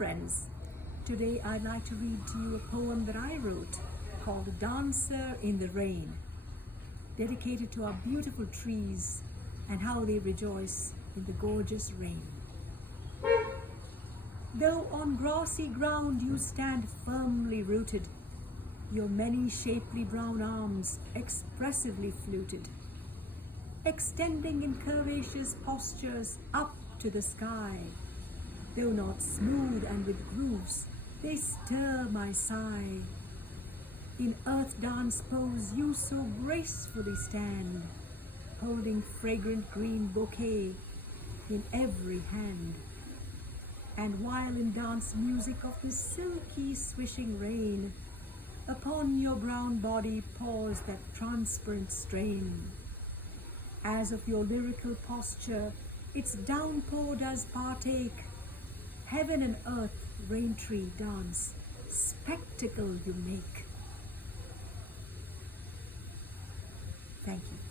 friends. Today I'd like to read to you a poem that I wrote called Dancer in the Rain, dedicated to our beautiful trees and how they rejoice in the gorgeous rain. Though on grassy ground you stand firmly rooted, your many shapely brown arms expressively fluted, extending in curvaceous postures up to the sky. Though not smooth and with grooves, they stir my sigh. In earth dance pose you so gracefully stand, holding fragrant green bouquet in every hand. And while in dance music of the silky swishing rain, upon your brown body pours that transparent strain. As of your lyrical posture, its downpour does partake. Heaven and earth, rain tree dance, spectacle you make. Thank you.